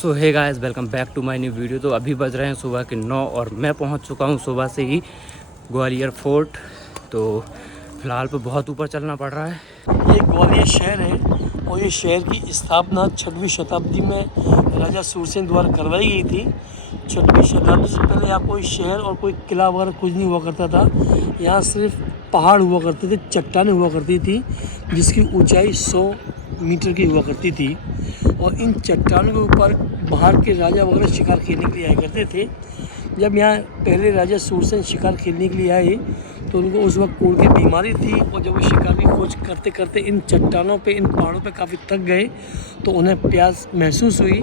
So hey guys, welcome back to my new video. तो अभी बज रहे हैं सुबह के 9 और मैं पहुंच चुका हूं सुबह से ही ग्वालियर फोर्ट। तो फ़िलहाल पे बहुत ऊपर चलना पड़ रहा है। ये ग्वालियर शहर है और ये शहर की स्थापना 6वीं शताब्दी में राजा सूरसेन द्वारा करवाई गई थी। 6वीं शताब्दी से पहले यहाँ कोई शहर और कोई किला वगैरह कुछ नहीं हुआ करता था। यहाँ सिर्फ पहाड़ हुआ करते थे, चट्टानें हुआ करती थी जिसकी ऊंचाई 100 मीटर की हुआ करती थी। और इन चट्टानों के ऊपर बाहर के राजा वगैरह शिकार खेलने के लिए आया करते थे। जब यहाँ पहले राजा सूरसेन शिकार खेलने के लिए आए तो उनको उस वक्त कोढ़ की बीमारी थी और जब वो शिकार की खोज करते करते इन चट्टानों पे, इन पहाड़ों पे काफ़ी थक गए तो उन्हें प्यास महसूस हुई।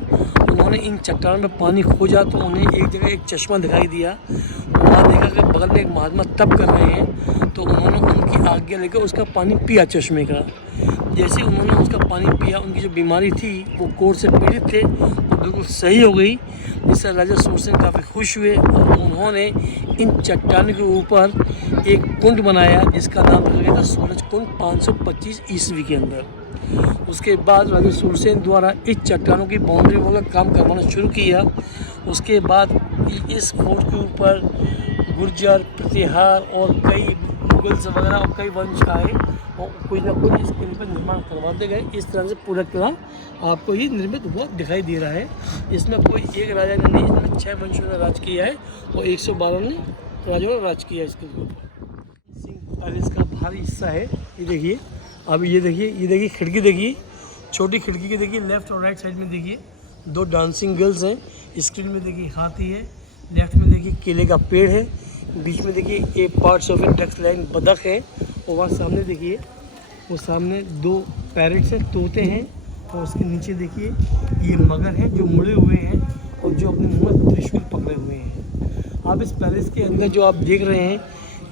उन्होंने इन चट्टानों पे पानी खोजा तो उन्हें एक जगह एक चश्मा दिखाई दिया। वहाँ देखा कि बगल में एक महात्मा तप कर रहे हैं तो उन्होंने उनकी आज्ञा लेकर उसका पानी पिया चश्मे का। जैसे उन्होंने उसका पानी पिया, उनकी जो बीमारी थी वो कोढ़ से पीड़ित थे वो बिल्कुल सही हो गई, जिससे राजा सूरसेन काफ़ी खुश हुए और उन्होंने इन चट्टानों के ऊपर एक कुंड बनाया जिसका नाम रखा गया था सूरज कुंड 525 ईस्वी के अंदर। उसके बाद राजा सूरसेन द्वारा इस चट्टानों की बाउंड्री वगैरह काम करवाना शुरू किया। उसके बाद इस फोर्ट के ऊपर गुर्जर, प्रतिहार और कई मुगल्स वगैरह और कई वंश आए और कुछ ना कुछ इस किले पर निर्माण करवाते गए। इस तरह से पूरा किला आपको ही निर्मित हुआ दिखाई दे रहा है। इसमें कोई एक राजा ने नहीं, इसमें 6 वंशों ने राज किया है और 112 ने राजाओं ने राज किया है इसके ऊपर। सिंह पैलेस का बाहरी हिस्सा है, ये देखिए। अब ये देखिए खिड़की देखिए, छोटी खिड़की की देखिए, लेफ्ट और राइट साइड में देखिए 2 डांसिंग गर्ल्स हैं। स्क्रीन में देखिए हाथी है, लेफ्ट में देखिए केले का पेड़ है, बीच में देखिए एक पार्ट्स ऑफ डक्स लाइन बतख है और वहाँ सामने देखिए वो सामने 2 पैरेट्स हैं, तोते हैं और उसके नीचे देखिए ये मगर हैं जो मुड़े हुए हैं और जो अपने मुंह में त्रिशूल पकड़े हुए हैं। आप इस पैलेस के अंदर जो आप देख रहे हैं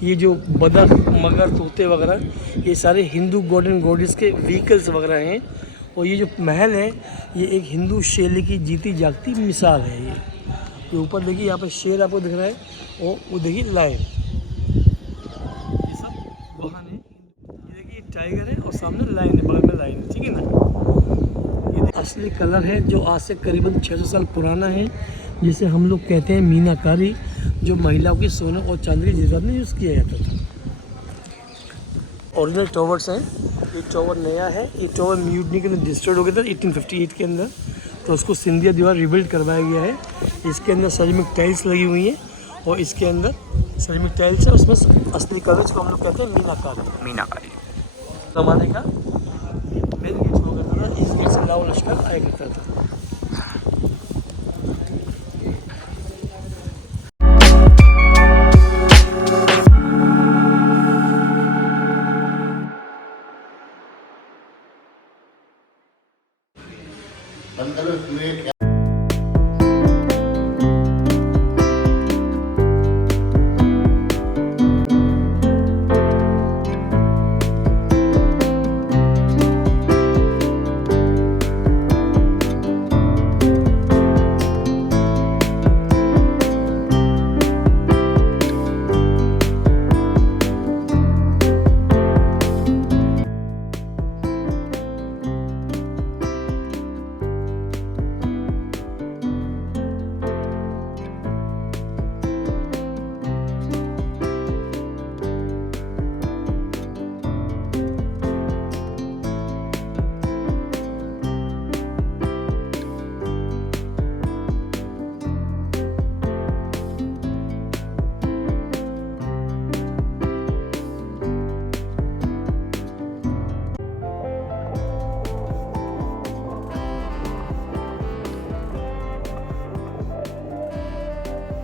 ये जो बतख, मगर, तोते वगैरह ये सारे हिंदू गॉड एंड गॉडेस के व्हीकल्स वगैरह हैं। और ये जो महल है ये एक हिंदू शैली की जीती जागती मिसाल है। ये ऊपर देखिए, यहाँ पर शेर आपको दिख रहा है और वो देखिए लायन, ये सब वाहन है। ये देखिए टाइगर है और सामने लायन है, बगल में लायन है, ठीक है ना। ये असली कलर है जो आज से करीबन 600 साल पुराना है, जिसे हम लोग कहते हैं मीनाकारी, जो महिलाओं की सोने और चांदी की ज़रूरत में यूज़ किया जाता था। ओरिजिनल टॉवर्स हैं, ये टॉवर नया है। ये टॉवर म्यूटनी के अंदर डिस्ट्रॉयड हो गया था 1858 के अंदर, तो उसको सिंधिया द्वारा रिबिल्ड करवाया गया है। इसके अंदर सेरेमिक टाइल्स लगी हुई हैं और इसके अंदर सेरेमिक टाइल्स है, उसमें असली कलर को हम लोग कहते हैं मीनाकारी। ज़माने का मेन गेट हुआ करता था, इस गेट से लाओ लश्कर आया करता था।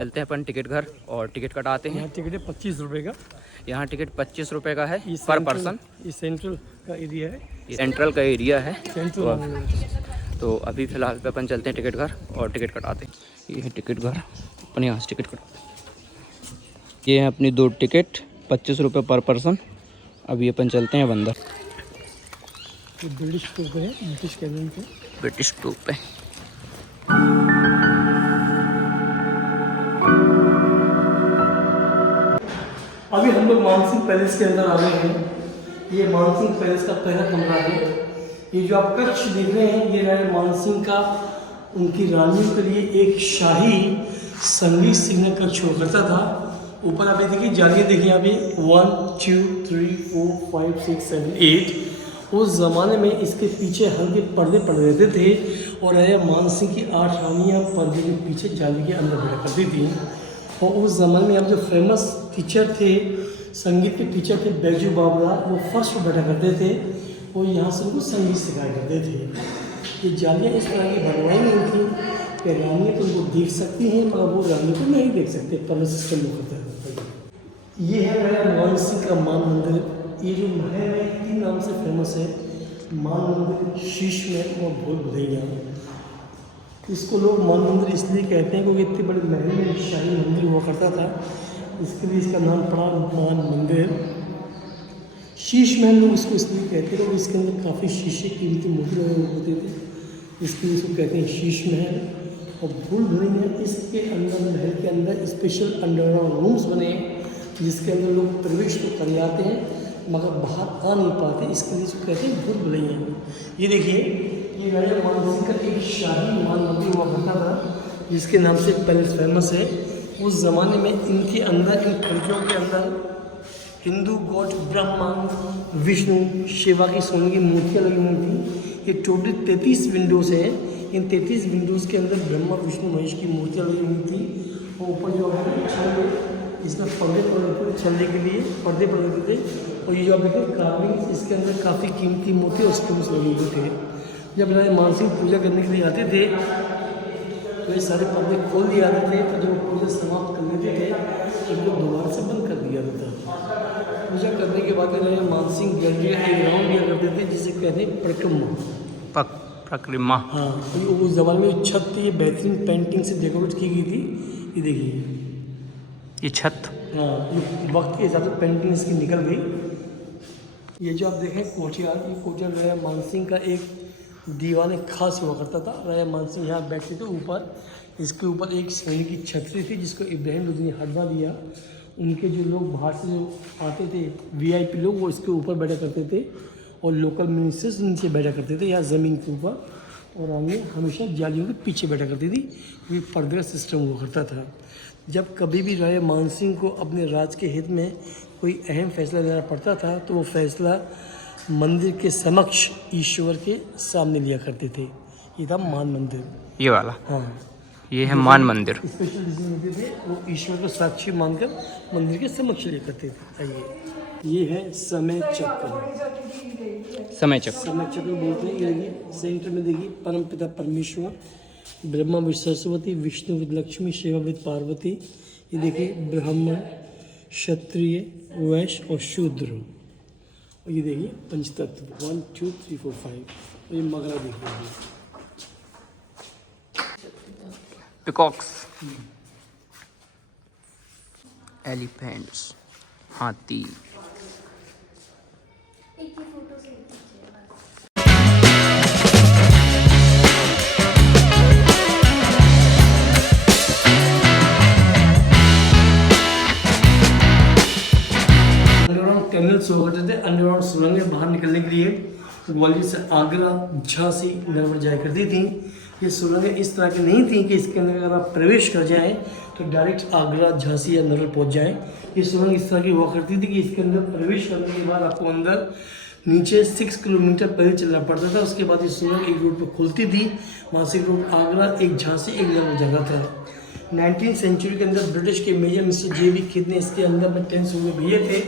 चलते हैं अपन टिकट घर और टिकट कटाते हैं। यहाँ टिकट है 25 रुपये का। यहाँ टिकट 25 रुपये का है पर पर्सन। ये सेंट्रल का एरिया है, ये सेंट्रल का एरिया है। तो अभी फ़िलहाल पे अपन चलते हैं टिकट घर और टिकट कटाते हैं। ये है टिकट घर, अपन यहाँ से टिकट कटाते हैं। ये है अपनी 2 टिकट, 25 रुपये पर पर्सन। अभी अपन चलते हैं अंदर। ब्रिटिश टूर है, ब्रिटिश कैबिन पे, ब्रिटिश टूर पे। अभी हम लोग मानसिंह पैलेस के अंदर आ गए हैं। ये मानसिंह पैलेस का पहला कमरा है। ये जो आप कक्ष देख रहे हैं ये राजा मानसिंह का उनकी रानियों के लिए एक शाही संगीत सीखने कक्ष हुआ करता था। ऊपर आप ये देखिए जालियाँ देखिए यहाँ पे 1 2 3 4 5 6 7 8। उस ज़माने में इसके पीछे हल्के पर्दे पड़ रहते थे और राजा मान सिंह की 8 रानियाँ पर्दे के पीछे जाली के अंदर बैठा करती थी। और उस ज़माने में हम जो फेमस टीचर थे, संगीत के टीचर थे बैजू बाबरा, वो फर्स्ट बैठा करते थे और यहाँ से उनको संगीत सिखाया करते थे। ये जालियाँ इस तरह की बनवाई गई थी कि रानियाँ तो उनको देख सकती हैं मगर वो रानी को नहीं देख सकते, पहले सिस्टम वो करता है। ये है राजा मान सिंह का मान मंदिर। ये जो महल है 3 नाम से फेमस है, मान मंदिर, शीश महल और भूल भुलैया। इसको लोग मान मंदिर इसलिए कहते हैं क्योंकि इतने बड़े महल में शाही मंदिर हुआ करता था, इसके लिए इसका नाम पड़ा मान मंदिर। शीश महल लोग इसको इसलिए कहते हैं क्योंकि इसके अंदर काफ़ी शीशे कीमती मूर्ति लगे होते थे, इसलिए इसको कहते हैं शीश महल। और भूल भुलैया, इसके अंदर महल के अंदर स्पेशल अंडरग्राउंड रूम्स बने जिसके अंदर लोग प्रवेश तो कर जाते हैं मगर बाहर आ नहीं पाते, इसके लिए इसको कहते हैं भूल भुलैया। ये देखिए, ये राजा मान सिंह का एक शाही मान मंदिर हुआ करता था जिसके नाम से पैलेस फेमस है। उस ज़माने में इनके अंदर, इन खिड़कियों के अंदर हिंदू गॉड ब्रह्मा, विष्णु, शिवा की सोने की मूर्तियाँ लगी हुई थी। ये टोटल 33 विंडोज़ हैं। इन 33 विंडोज़ के अंदर ब्रह्मा, विष्णु, महेश की मूर्तियाँ लगी हुई थी। और ऊपर जो छत, इसमें पर्दे पड़े थे चलने के लिए, पर्दे पड़े थे। और ये जो आप देखिए कार्विंग, इसके अंदर काफ़ी कीमती मूर्ति और स्टोन्स लगे हुए थे। जब राजा मान सिंह पूजा करने के लिए आते थे तो ये सारे पर्दे खोल दिए जाते थे, तो जब पूजा समाप्त कर लेते थे तो इनको दोबारा से बंद कर दिया जाता था। पूजा करने के बाद राजा मान सिंह गैलरी का एक राउंड लिया करते थे जिसे कहते हैं परिक्रमा। परिक्रमा। हाँ, तो उस ज़माने में जो छत थी ये बेहतरीन पेंटिंग से डेकोरेट की गई थी। ये देखिए, ये छत, हाँ, ये वक्त के हिसाब से पेंटिंग इसकी निकल गई। ये जो आप देखें कोचियार, ये कोचियार राजा मान सिंह का एक दीवाने खास हुआ करता था। राजा मान सिंह यहाँ बैठते थे ऊपर, इसके ऊपर एक सोने की छतरी थी जिसको इब्राहिम लोधी ने हटवा दिया। उनके जो लोग बाहर से जो आते थे VIP लोग, वो इसके ऊपर बैठा करते थे और लोकल मिनिस्टर्स नीचे बैठा करते थे यहाँ ज़मीन के ऊपर। और रानी हमेशा जालियों के पीछे बैठा करती थी। ये पर्दे का सिस्टम हुआ करता था। जब कभी भी राजा मान सिंह को अपने राज के हित में कोई अहम फैसला लेना पड़ता था तो वो फैसला मंदिर के समक्ष ईश्वर के सामने लिया करते थे। ये था मान मंदिर, ये वाला। हाँ, ये है मान मंदिर। स्पेशल डिसीजन लेते थे, वो ईश्वर को साक्षी मानकर मंदिर के समक्ष लिया करते थे। आइए, ये है समय चक्र। समय चक्र, समय चक्र बोलते हैं। ये देखिए सेंटर में देखिए, परम पिता परमेश्वर, Brahma with Saraswati, Vishnu with Lakshmi, Shiva with Parvati. ये देखिए ब्राह्मण, क्षत्रिय, वैश्य और शूद्र। और ये देखिए पंचतत्व 1 2 3 4 5। और ये मगरा देखिए, पिकॉक्स, एलिफेंट्स, हाथी। टनल्स हुआ करते थे, अंडरग्राउंड सुरंगें बाहर निकलने के लिए ग्वालियर से आगरा, झांसी, नरवर जाया करती थी। ये सुरंगें इस तरह की नहीं थी कि इसके अंदर अगर आप प्रवेश कर जाएं तो डायरेक्ट आगरा, झांसी या नरवर पहुंच जाएं। ये सुरंग इस तरह की हुआ करती थी कि इसके अंदर प्रवेश करने के बाद आपको अंदर नीचे 6 किलोमीटर पैदल चलना पड़ता था। उसके बाद ये सुरंग एक रोड पर खुलती थी, वहाँ से एक रोड आगरा, एक झांसी, एक नरवर जाता था। 19वीं सेंचुरी के अंदर ब्रिटिश के मेजर मिस्टर JB खिद ने इसके अंदर में 10 सूबे भेजे थे,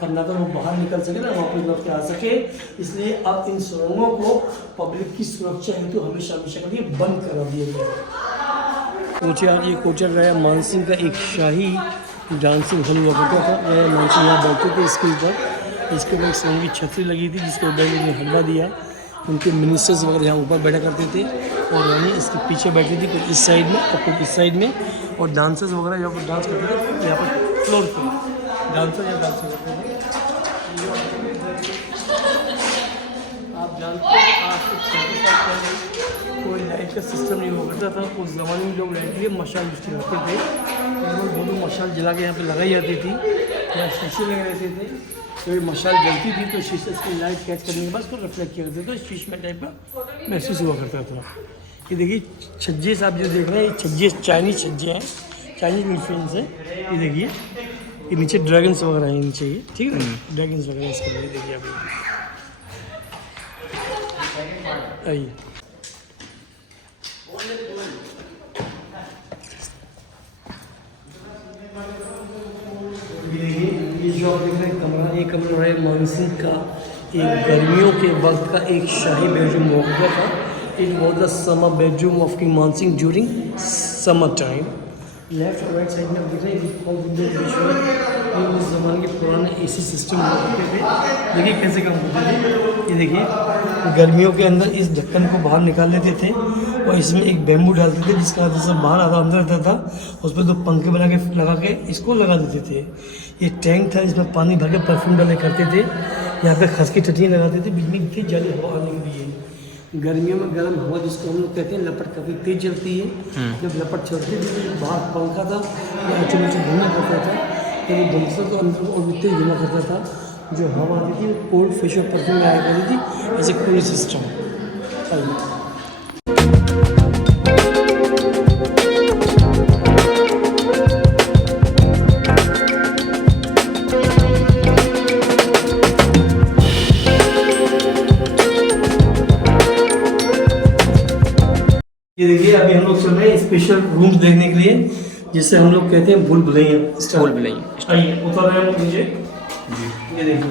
पर ना तो वो बाहर निकल सके ना वापस लौट के आ सके। इसलिए अब इन सुरंगों को पब्लिक की सुरक्षा हेतु हमेशा के लिए बंद करा दिया गया। कोचियार, ये कोचियार राजा मान सिंह का एक शाही डांसिंग हॉल हुआ करता था। राजा मान सिंह यहाँ बैठते थे इसके ऊपर। इसके ऊपर एक सोने की छतरी लगी थी जिसको इब्राहिम ने हटवा दिया। उनके मिनिस्टर्स वगैरह यहाँ ऊपर बैठा करते थे और रानी इसके पीछे बैठी थी, कुछ इस साइड में और कुछ इस साइड में। और डांसर्स वगैरह यहाँ पर डांस करते थे, यहाँ पर फ्लोर पर डांसर या डांस करते थे। आप जानते हैं आज से 6 साल पहले कोई लाइट का सिस्टम नहीं हुआ करता था। उस ज़माने में लोग लाइट के लिए मशाल यूज करते थे। लोग 2 मशाल जला के यहाँ पे लगाई जाती थी, या शीशे लगे रहते थे। तो ये मशाल जलती थी तो शीशे की लाइट कैच करने के बाद उसको रिफ्लेक्ट किया करते थे, शीश में टाइप का महसूस हुआ करता था। ये देखिए छज्जे से आप जो देख रहे हैं, ये छज्जे चाइनीज छज्जे हैं, चाइनीज इन्फ्लुएंस है। ये देखिए ये नीचे ड्रैगन्स वगैरह हैं नीचे, ये ठीक है, ड्रैगन्स वगैरह इसके लिए देखिए आप आइए। ये जो आप देख रहे हैं कमरा, ये कमरा है मानसिंह का एक गर्मियों के वक्त का एक शाही बेडरूम हुआ था। It was the summer bedroom of king Mansingh during summer time. Left और राइट साइड में आप देख रहे हैं ये उस ज़माने के पुराने एसी सिस्टम होते थे। देखिए कैसे काम होते थे। ये देखिए गर्मियों के अंदर इस ढक्कन को बाहर निकाल लेते थे और इसमें एक बैम्बू डालते थे जिसका जैसे बाहर आधा अंदर रहता था, उस पर 2 पंखे बना के लगा के इसको लगा देते थे। ये टैंक था जिसमें पानी भर के परफ्यूम डाले करते थे। यहाँ पे खस की टटियाँ लगाते थे, बीच में इतनी जाली हवा आने के लिए। गर्मियों में गर्म हवा जिसको हम लोग कहते हैं लपट काफ़ी तेज चलती है। जब लपट चलती थी तो बाहर पंखा था या ऑटोमेटिक घूमना करता था, तो वो बंसर तो अंदर और भी तेज घूमा करता था। जो हवा आती थी वो कोल्ड फ्रेश और परफ्यूम आया करती थी, ऐसे कूलिंग सिस्टम। आइए ये देखिए अभी हम लोग चल रहे हैं स्पेशल रूम्स देखने के लिए, जिसे हम लोग कहते हैं भूल भुलैया। भूल भुलैया। आइए उतर रहे हैं हम नीचे। ये देखिए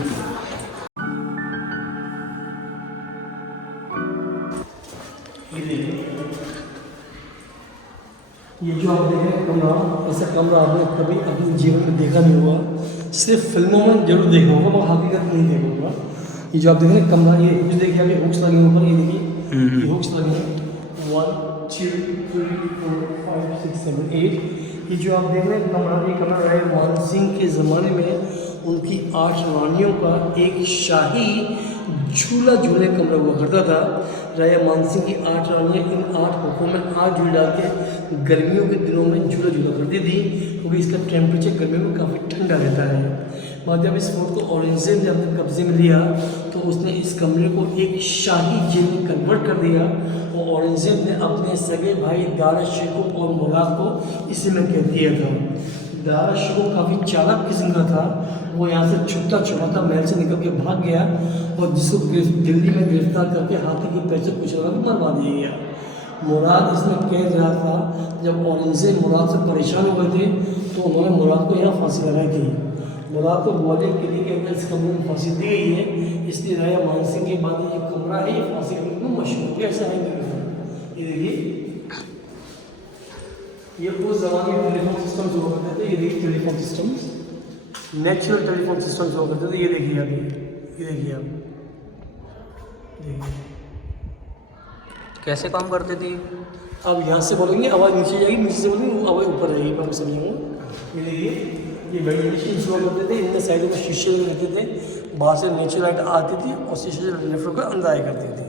ये जो आप देख रहे हैं कमरा, ऐसा कमरा आपने कभी अपने जीवन में देखा नहीं होगा। सिर्फ फिल्मों में जरूर देखा होगा, मगर हकीकत नहीं देखा होगा। ये जो आप देख रहे हैं कमरा, ये हुक्स देखिए, अभी हुक्स लगे ऊपर, ये देखिए ये हुक्स लगे हैं 1 2 3 4 5 6 7 8। ये जो आप देख रहे हैं कमरा, ये कमरा राजा मानसिंह के ज़माने में उनकी 8 रानियों का एक शाही झूला झूले कमरा हुआ करता था। राजा मानसिंह की 8 रानियाँ इन 8 हुक्कों में आग झूल डाल के गर्मियों के दिनों में झूला झूला करती थी, क्योंकि इसका टेम्परेचर गर्मियों में काफ़ी ठंडा रहता है। मगर जब इस फोर्ट को औरंगजेब ने अपने कब्जे में लिया तो उसने इस कमरे को एक शाही जेल में कन्वर्ट कर दिया और औरंगजेब ने अपने सगे भाई दारा शिकोह और मुराद को इसी में कैद किया था। दारा शिकोह काफ़ी चालाक किस्म का था। वो यहाँ से छुपता छुपाता महल से निकल के भाग गया और जिसको दिल्ली में गिरफ्तार करके हाथी के पैर से कुछ लगा के मरवा दिया गया। मुराद इसमें कैद रहा था। जब औरंगजेब मुराद से परेशान हो गए थे तो उन्होंने मुराद को यहाँ फांसी लगाई थी। मुराद को ग्वालियर किले के अंदर इस कमरे में फांसी दी गई है, इसलिए राजा मानसिंह के बाद ये कमरा है, ये फांसी के रूप में मशहूर है। ऐसा है ये देखिए, ये उस जमाने में टेलीफोन सिस्टम हुआ करते थे। ये देखिए telephone systems, natural telephone systems हुआ करते थे। ये देखिए अभी, ये देखिए आप देखिए कैसे काम करते थे। अब यहाँ से बोलेंगे आवाज़ नीचे जाएगी, नीचे से बोलेंगे आवाज़ ऊपर रहेगी, मैं समझाऊँगा। ये देखिए ये वेंटिलेशन हुआ करते थे, इनमें साइडों में शीशे लगे रहते थे, बाहर से नेचुरल लाइट आती थी और शीशे से रिफ्लेक्ट होकर अंदर आया करती थी।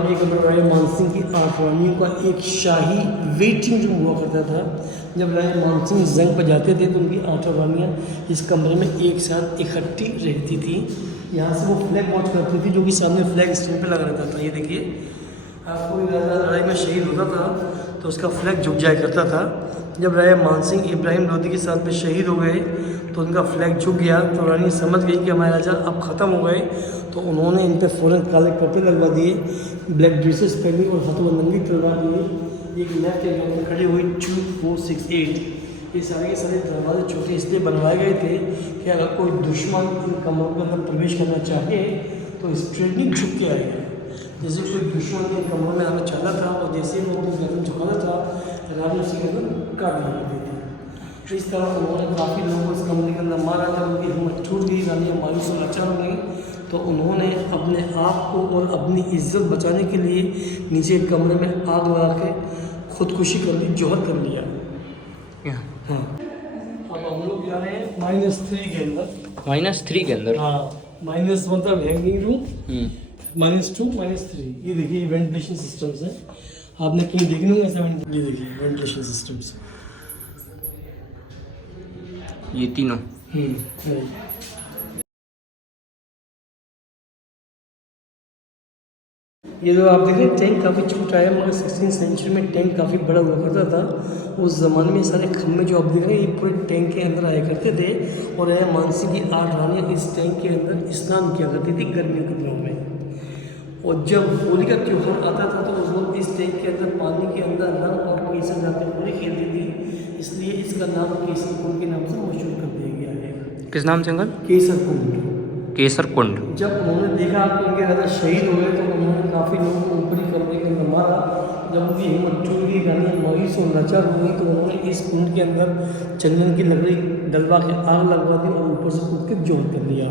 ये कमरा राजा मानसिंह की 8 रानियों का एक शाही वेटिंग रूम हुआ करता था। जब राजा मानसिंह जंग पर जाते थे तो उनकी 8 रानियाँ इस कमरे में एक साथ इकट्ठी रहती थी। यहाँ से वो फ्लैग वॉच करती थी जो कि सामने फ्लैग स्टैंड पे लगा रहता था। ये देखिए, कोई राजा लड़ाई में शहीद होता था तो उसका फ्लैग झुक जाया करता था। जब राजा मानसिंह इब्राहिम लोधी के साथ में शहीद हो गए तो उनका फ्लैग झुक गया, तो रानी समझ गई कि हमारे राजा अब ख़त्म हो गए, तो उन्होंने इन पर फ़ौरन काले कपड़े लगवा दिए, ब्लैक ड्रेसेस पहनी और हाथों में नंगी तलवार दिए। एक लेफ्ट एंगल में खड़ी हुई 2 4 6 8। ये सारे के सारे दरवाजे छोटे इसलिए बनवाए गए थे कि अगर कोई दुश्मन इन कमरों के अंदर प्रवेश करना चाहे तो स्ट्रेटनिंग झुक के आएगा। जैसे कोई दुश्मन इन कमरों में आना चाहता था और जैसे वो अपनी गर्दन झुकाना था, रानी उसी गर्दन काट दिया करती थी। तो इस तरह उन्होंने काफ़ी लोगों को इस कमरे के अंदर मारा। जब उनकी हिम्मत टूट गई, रानी मायूस और लाचार हो गई, तो उन्होंने अपने आप को और अपनी इज्जत बचाने के लिए नीचे कमरे में आग लगा के खुदकुशी कर ली, जोहर कर लिया। हाँ, अब हम लोग जा रहे हैं -3 के अंदर। -3 के अंदर? हाँ, माइनस मतलब हैंगिंग रूम, -2 -3। ये देखिए वेंटिलेशन सिस्टम्स हैं, आपने कहीं देखे होंगे ऐसा। ये देखिए वेंटिलेशन सिस्टम्स। ये तीनों। नहीं। ये जो आप देख रहे हैं टैंक काफ़ी छोटा है, मगर 16वीं सेंचुरी में टैंक काफ़ी बड़ा हुआ करता था। उस ज़माने में सारे खम्भे जो आप देख रहे हैं ये पूरे टैंक के अंदर आया करते थे, और राजा मानसी की 8 रानियाँ इस टैंक के अंदर स्नान किया करती थी गर्मियों के दिनों में। और जब होली का त्यौहार आता था तो उस वक्त इस टैंक के अंदर पानी के अंदर रंग और केसर जाकर होली खेलती थी, इसलिए इसका नाम केसर कुंड के नाम से मशहूर कर दिया गया है। किस नाम से अंकल? केसर कुंड। केसर कुंड। जब उन्होंने देखा कि उनके राजा शहीद हो गए तो उन्होंने काफ़ी लोगों को ऊपरी कमरे के अंदर मारा। जब उनकी हिम्मत टूट गई, रानी मायूस और लाचार हो गई, तो उन्होंने इस कुंड के अंदर चंदन की लकड़ी डलवा के आग लगवा दी और ऊपर से कूद के जोड़ कर दिया।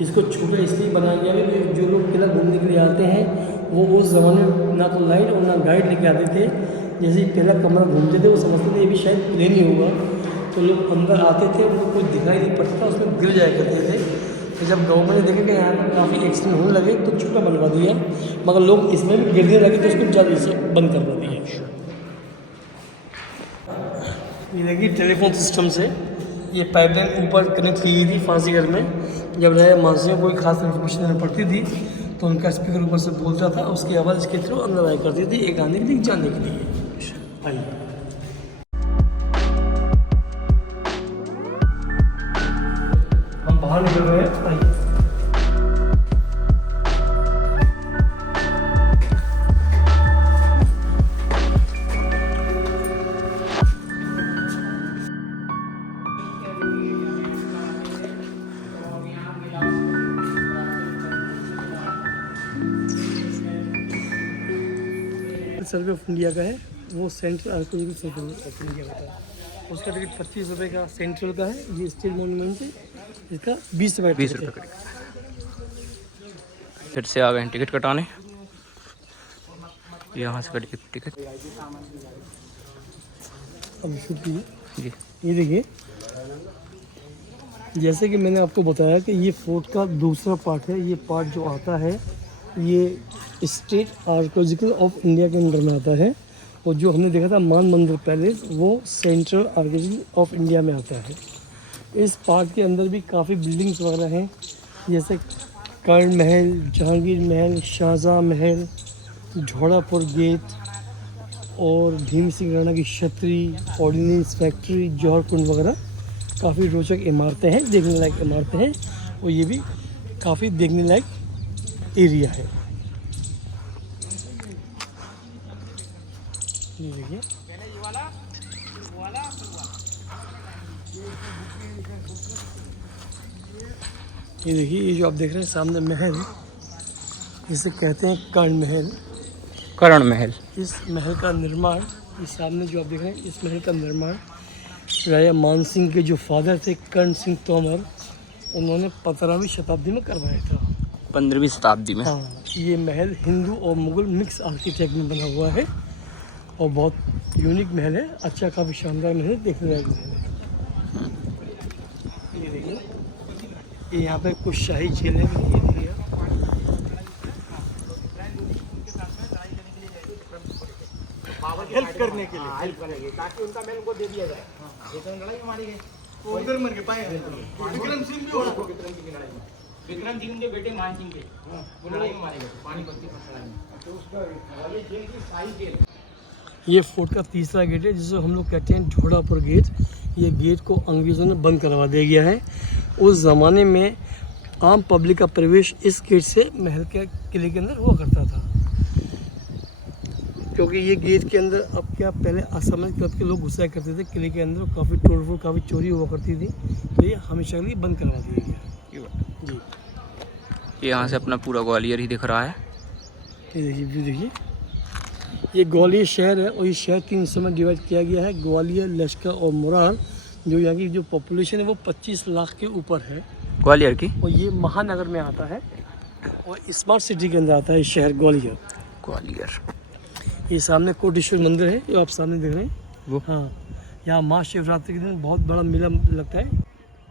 इसको छोटा इसलिए बनाया गया है कि जो लोग किला घूमने के लिए आते हैं वो उस ज़माने में ना तो लाइट और ना गाइड लेके आते थे। जैसे ही पहला कमरा घूमते थे वो समझते थे ये भी शायद प्लेन ही होगा, तो लोग अंदर आते थे, उनको कुछ दिखाई नहीं पड़ता था, उसमें गिर जाया करते थे। तो जब गवर्नमेंट ने देखा कि यहाँ पर काफ़ी एक्सीडेंट होने लगे तो छोटा बनवा दिया, मगर लोग इसमें भी गिरने लगे तो उसको जल्दी से बंद करवा दिया। ये देखिए टेलीफोन सिस्टम से ये पाइपलाइन ऊपर कनेक्ट की गई थी फांसीगढ़ में। जब राजा मानसिंह को कोई खास इन्फॉर्मेशन देना पड़ती थी तो उनका स्पीकर ऊपर से बोलता था, उसकी आवाज़ इसके थ्रू अंदर आया करती थी, एक आने के लिए जाने के लिए। आइए हम बाहर निकल रहे हैं। आइए सर्वे ऑफ इंडिया का है, वो central archaeological survey of India का है। उसका टिकट 25 रुपये का सेंट्रल का है, ये स्टेट मॉन्यूमेंट है, इसका 20 रुपये 20 रुपये का। फिर से आ गए हैं टिकट कटाने, यहाँ से कटिए टिकट। अब शुक्रिया जी। ये देखिए, जैसे कि मैंने आपको बताया कि ये फोर्ट का दूसरा पार्ट है। ये पार्ट जो आता है ये स्टेट आर्कोलॉजिकल ऑफ इंडिया के अंदर में आता है, और जो हमने देखा था मान मंदिर पैलेस वो सेंट्रल आर्कोलॉजिकल ऑफ इंडिया में आता है। इस पार्ट के अंदर भी काफ़ी बिल्डिंग्स वगैरह हैं, जैसे कर्ण महल, जहांगीर महल, शाहजहाँ महल, झोड़ापुर गेट और भीम सिंह राणा की छतरी, ऑर्डिनेंस फैक्ट्री, जौहर कुंड वगैरह काफ़ी रोचक इमारतें हैं, देखने लायक इमारतें हैं, और ये भी काफ़ी देखने लायक एरिया है। ये देखिए, ये जो आप देख रहे हैं सामने महल, जिसे कहते हैं कर्ण महल। कर्ण महल। इस महल का निर्माण, इस सामने जो आप देख रहे हैं इस महल का निर्माण राजा मानसिंह के जो फादर थे कर्ण सिंह तोमर, उन्होंने 15वीं शताब्दी में करवाया था। 15वीं शताब्दी में। हाँ, ये महल हिंदू और मुगल मिक्स आर्किटेक्ट में बना हुआ है और बहुत यूनिक महल है। अच्छा, काफ़ी शानदार महल है, देखने लायक महल है। ये देखिए, ये यहाँ पे कुछ शाही झीलें भी हैं। हेल्प करने के लिए, हेल्प करेंगे ताकि उनका मेल उनको दे दिया जाए। लड़ाई हमारी है, वो उधर मर के पाए विक्रम सिंह भी हो, विक्रम सिंह के बेटे मान सिंह के, वो लड़ाई में मारे गए पानीपत की लड़ाई में। तो उसका ये जेल की शाही जेल। ये फोर्ट का तीसरा गेट है, जिसे हम लोग कहते हैं झोड़ापुर गेट। ये गेट को अंग्रेज़ों ने बंद करवा दिया गया है। उस ज़माने में आम पब्लिक का प्रवेश इस गेट से महल के किले के अंदर हुआ करता था, क्योंकि ये गेट के अंदर अब क्या पहले असामरिक तबके के लोग घुसा करते थे किले के अंदर, काफ़ी तोड़फोड़ काफ़ी चोरी हुआ करती थी, तो ये हमेशा के लिए बंद करवा दिया गया जी। यहाँ से अपना पूरा ग्वालियर ही दिख रहा है। ये देखिए, व्यू देखिए, ये ग्वालियर शहर है और ये शहर 3 हिस्सों में डिवाइड किया गया है, ग्वालियर, लश्कर और मुरार। जो यहाँ की जो पॉपुलेशन है वो 25 लाख के ऊपर है ग्वालियर की, और ये महानगर में आता है और स्मार्ट सिटी के अंदर आता है शहर ग्वालियर। ग्वालियर। ये सामने कोटेश्वर मंदिर है जो आप सामने देख रहे हैं वो, हाँ, यहाँ महाशिवरात्रि के दिन बहुत बड़ा मेला लगता है।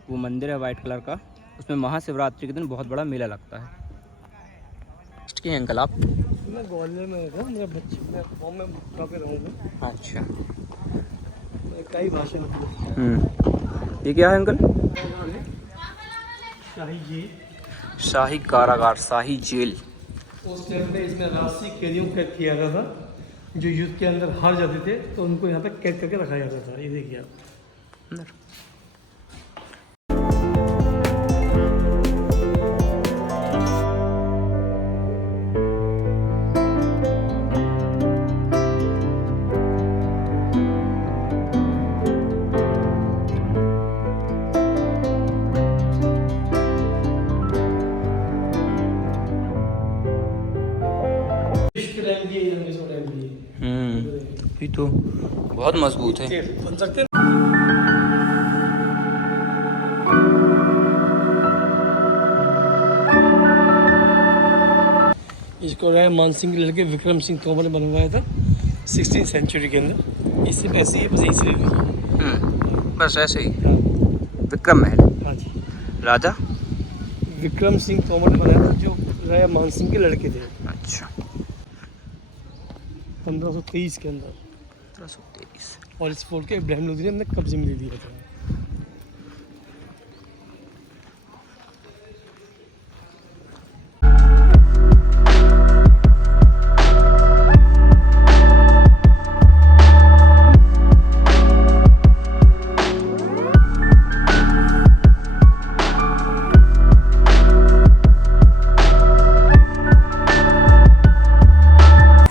वो मंदिर है वाइट कलर का, उसमें महाशिवरात्रि के दिन बहुत बड़ा मेला लगता है। के अंकल आप? मैं ग्वालियर में रहता हूँ, मेरा बच्चे मैं फॉर्म में काफ़ी रहूँगा। अच्छा। कई भाषा होती ये क्या है अंकल? है। शाही जी शाही कारागार, शाही जेल। उस टाइम पे इसमें राशि कैदियों को कैद किया जाता था, जो युद्ध के अंदर हार जाते थे तो उनको यहाँ पे कैद करके रखा जाता था। ये देखिए आप। अंदर ये तो बहुत मजबूत है। बन सकते हैं। इसको राय मानसिंह के लड़के विक्रम सिंह तोमर ने बनवाया था 16th सेंचुरी के अंदर। इससे ऐसे ही बस यहीं से ले लीजिए। बस ऐसे ही। हाँ विक्रम महल, हाँ जी, राजा विक्रम सिंह तोमर ने बनाया था, जो राय मानसिंह के लड़के थे। अच्छा 1523 के अंदर। 1723। और इस फोर्ट को इब्राहिम लोधी ने अपने कब्जे में ले लिया था।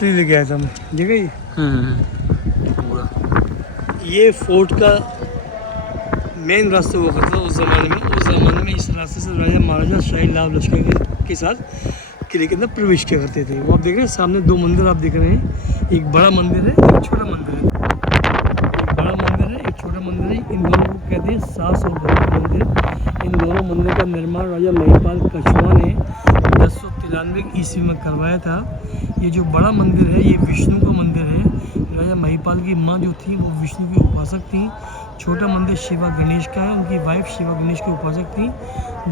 ले गया था मैं, देखा ये पूरा ये फोर्ट का मेन रास्ता हुआ करता था उस ज़माने में। उस ज़माने में इस रास्ते से राजा महाराजा शाही लाभ लश्कर के साथ किले के अंदर प्रवेश किया करते थे। वो आप देख रहे हैं सामने दो मंदिर आप देख रहे हैं, एक बड़ा मंदिर है, एक छोटा मंदिर है। एक बड़ा मंदिर है, एक छोटा मंदिर है। इन दोनों को कहते हैं सास और बहू मंदिर। इन दोनों मंदिर का निर्माण राजा महिपाल कछवा ने 1093 ईस्वी में करवाया था। ये जो बड़ा मंदिर है ये विष्णु का मंदिर है। राजा महिपाल की माँ जो थी वो विष्णु की उपासक थी। छोटा मंदिर शिवा गणेश का है, उनकी वाइफ शिवा गणेश की उपासक थी।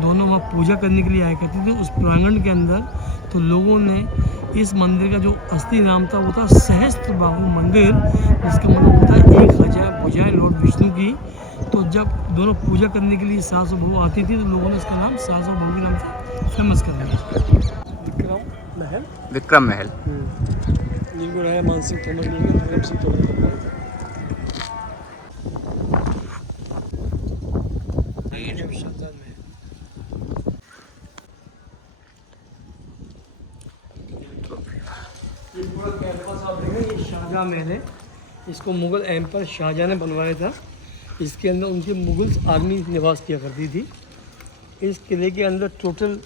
दोनों वहाँ पूजा करने के लिए आया करती थी उस प्रांगण के अंदर। तो लोगों ने इस मंदिर का जो असली नाम था वो था सहस्त्र बाहु मंदिर, जिसका मतलब होता है 1000 भुजाएं लॉर्ड विष्णु की। तो जब दोनों पूजा करने के लिए सास और बहू आती थी तो लोगों ने इसका नाम सास और बहू के नाम से फेमस कर दिया। विक्रम महल। जिनको राजा मानसिंह तोमर ने विक्रम सिंह तोमर ने बनवाया था। शाहजहां महल। ये पूरा कैंपस आप देखें, ये शाहजहां महल है। इसको मुगल एम्पर शाहजहां ने बनवाया था। इसके अंदर उनकी मुगल आर्मी निवास किया करती थी। इस किले के अंदर टोटल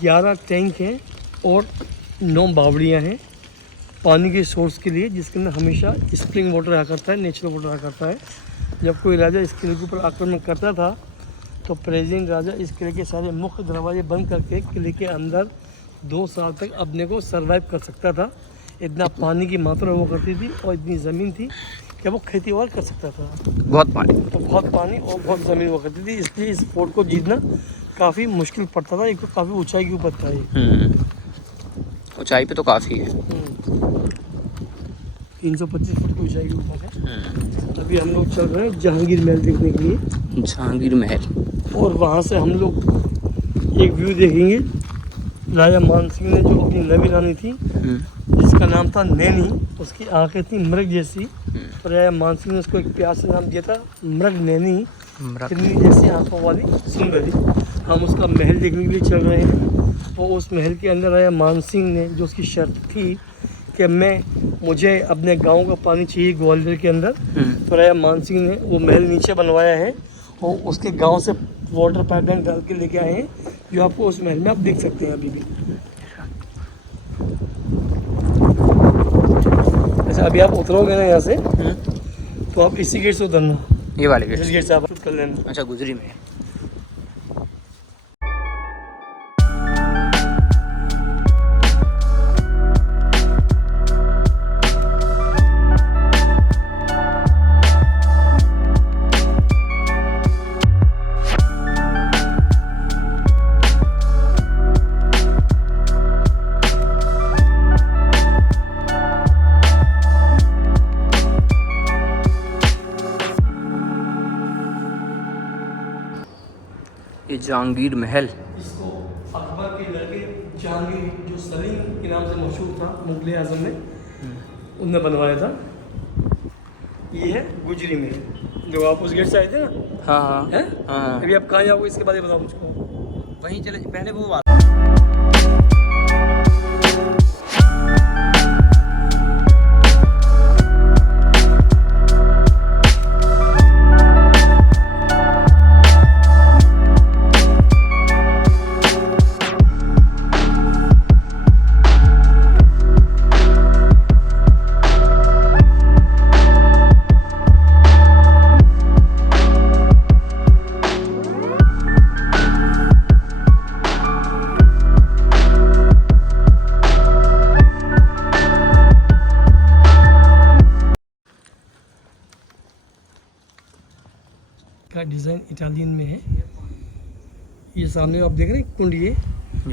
11 टैंक हैं और 9 बावड़ियाँ हैं पानी के सोर्स के लिए, जिसके अंदर हमेशा स्प्रिंग वाटर आया करता है, नेचुरल वाटर आया करता है। जब कोई राजा इस किले के ऊपर आक्रमण करता था तो प्रेजेंट राजा इस किले के सारे मुख्य दरवाजे बंद करके किले के अंदर 2 साल तक अपने को सर्वाइव कर सकता था। इतना पानी की मात्रा हुआ करती थी और इतनी ज़मीन थी कि वो खेती बाड़ी कर सकता था। बहुत पानी। तो बहुत पानी और बहुत ज़मीन हुआ करती थी, इसलिए इस फोर्ट को जीतना काफ़ी मुश्किल पड़ता था। एक तो काफ़ी ऊंचाई के ऊपर था ये। ऊंचाई पे तो काफ़ी है। 325 फुट की ऊंचाई के ऊपर है। अभी हम लोग चल रहे हैं जहांगीर महल देखने के लिए। जहांगीर महल। और वहाँ से हम लोग एक व्यू देखेंगे। राजा मानसिंह ने जो अपनी नवी रानी थी जिसका नाम था नैनी, उसकी आंखें थी मृग जैसी, तो राजा मानसिंह ने उसको एक प्यार से नाम दिया था मृग नैनी, हिरनी जैसी आंखों वाली सुंदरी। हम उसका महल देखने के लिए चल रहे हैं। और उस महल के अंदर राजा मानसिंह ने जो उसकी शर्त थी कि मुझे अपने गांव का पानी चाहिए ग्वालियर के अंदर, तो राजा मानसिंह ने वो महल नीचे बनवाया है और उसके गांव से वाटर पाइपलाइन डाल के लेके आए हैं, जो आपको उस महल में आप देख सकते हैं अभी भी। अच्छा अभी आप उतरोगे ना यहाँ से तो आप इसी गेट से उतरना, ये वाले गेट इस गेट से आप कर लेना। अच्छा गुजरी में। जहांगीर महल। इसको अकबर के लड़के जहांगीर, जो सलीम के नाम से मशहूर था मुगल आजम में, उनने बनवाया था। ये है गुजरी महल, जो आप उस गेट से आए थे ना। हाँ हाँ है हाँ, अभी आप कहाँ जाओगे इसके बाद ये बताओ मुझको। वहीं चले पहले वो का डिज़ाइन इटालियन में है। ये सामने आप देख रहे हैं कुंड, ये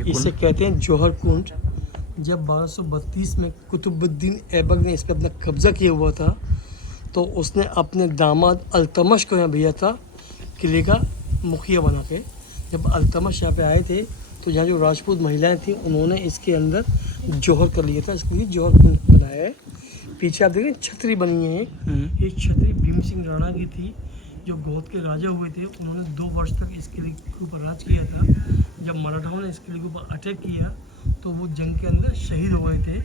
इसे कहते हैं जौहर कुंड। जब 1232 में कुतुबुद्दीन ऐबक ने इस पर अपना कब्जा किया हुआ था, तो उसने अपने दामाद अल्तमश को यहाँ भेजा था किले का मुखिया बना के। जब अल्तमश यहाँ पे आए थे, तो यहाँ जो राजपूत महिलाएं थी, उन्होंने इसके अंदर जौहर कर लिया था, इसके लिए जौहर कुंड बनाया है। पीछे आप देख रहे हैं छतरी बनी है। ये छतरी भीम सिंह राणा की थी, जो गोद के राजा हुए थे। उन्होंने 2 वर्ष तक इस किले के ऊपर राज किया था। जब मराठाओं ने इस किले के ऊपर अटैक किया, तो वो जंग के अंदर शहीद हो गए थे,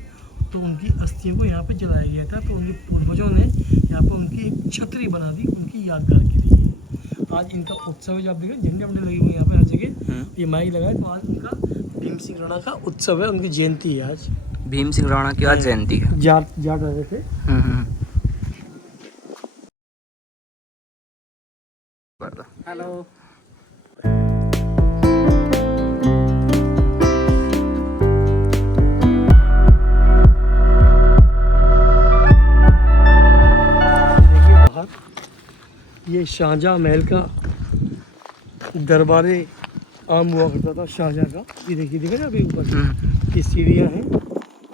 तो उनकी अस्थियों को यहाँ पे जलाया गया था। तो उनके पूर्वजों ने यहाँ पर उनकी एक छतरी बना दी, उनकी यादगार के लिए। आज इनका उत्सव है, जो आप देख रहे हैं झंडे वंडे लगे हुए हैं यहाँ पे हर जगह, ये माइक लगा है। तो आज उनका भीम सिंह राणा का उत्सव है, उनकी जयंती है आज। भीम सिंह राणा की आज जयंती है। जाट रहे थे। हेलो। ये शाहजहाँ महल का दरबारे आम हुआ करता था शाहजहाँ का। ये देखिए ना अभी ऊपर ये सीढ़ियाँ हैं,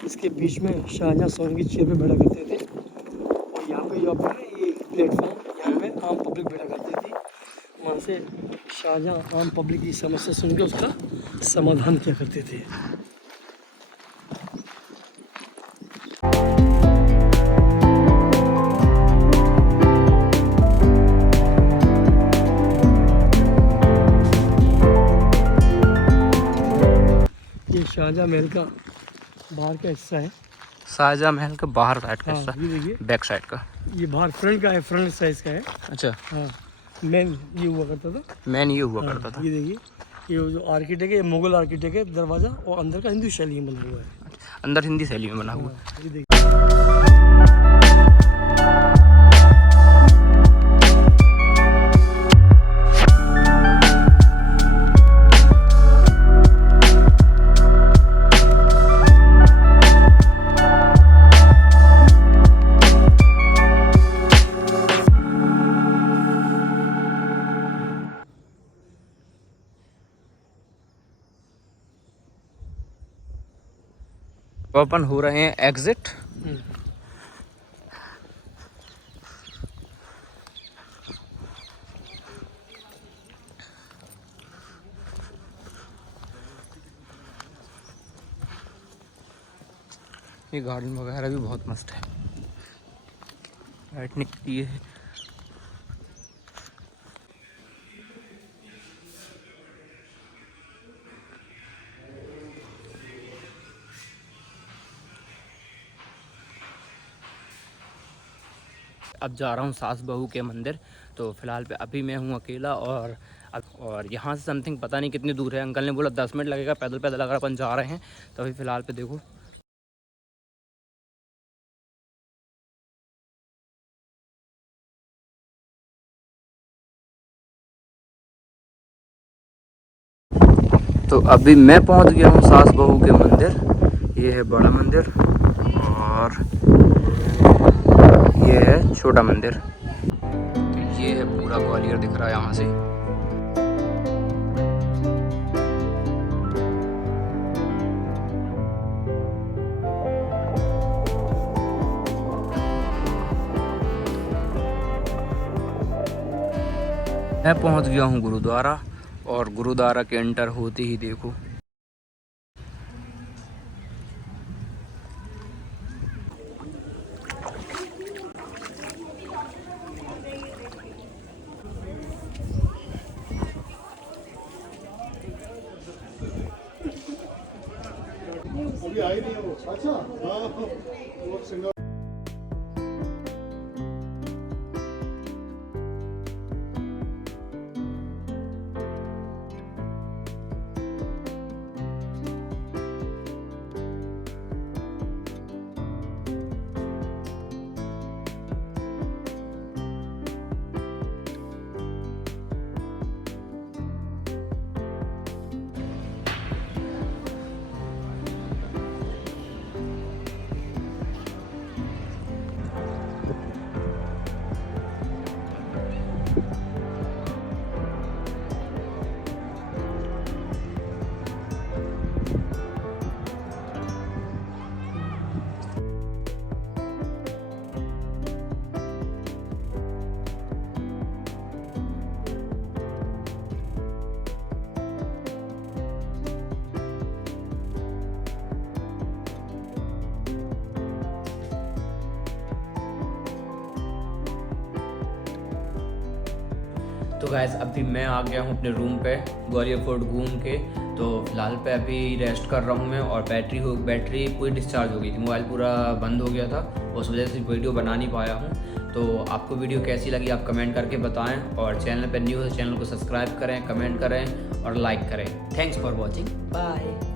इसके बीच में शाहजहाँ सोने की चेयर पे बैठा करते थे। और यहाँ पे जो आप देख रहे हैं, ये प्लेटफॉर्म, यहाँ पे आम पब्लिक बैठा करती थी। वहाँ से शाहजहाँ आम पब्लिक की समस्या सुन के उसका समाधान किया करते थे। शाहजहाँ महल का बाहर का हिस्सा है। शाहजहाँ महल का बाहर साइड का हिस्सा, ये देखिए बैक साइड का। ये बाहर फ्रंट का है, फ्रंट साइज का है। अच्छा। हाँ, मेन ये हुआ करता था। मैन ये हुआ करता था। ये देखिए, ये जो आर्किटेक्ट है, ये मुगल आर्किटेक्ट है दरवाज़ा, और अंदर का हिंदू शैली में बना हुआ है। अंदर हिंदी शैली में बना हुआ है। ये देखिए, तो अपन हो रहे हैं एग्जिट। ये गार्डन वगैरह भी बहुत मस्त है बैठने के लिए। अब जा रहा हूँ सास बहू के मंदिर। तो फ़िलहाल पे अभी मैं हूँ अकेला, और यहाँ से समथिंग पता नहीं कितनी दूर है। अंकल ने बोला 10 मिनट लगेगा पैदल पैदल अगर अपन जा रहे हैं। तो अभी फ़िलहाल पे देखो तो अभी मैं पहुँच गया हूँ सास बहू के मंदिर। ये है बड़ा मंदिर और ये है छोटा मंदिर। ये है पूरा ग्वालियर दिख रहा है यहाँ से। मैं पहुँच गया हूँ गुरुद्वारा और गुरुद्वारा के एंटर होते ही देखो अभी आई नहीं है वो। अच्छा हाँ वो सिंगर तो गाइस अभी मैं आ गया हूँ अपने रूम पे ग्वालियर फोर्ट घूम के। तो फिलहाल पे अभी रेस्ट कर रहा हूँ मैं, और बैटरी पूरी डिस्चार्ज हो गई थी, मोबाइल पूरा बंद हो गया था, उस वजह से वीडियो बना नहीं पाया हूँ। तो आपको वीडियो कैसी लगी आप कमेंट करके बताएं, और चैनल पर न्यू है चैनल को सब्सक्राइब करें, कमेंट करें और लाइक करें। Thanks for watching, bye.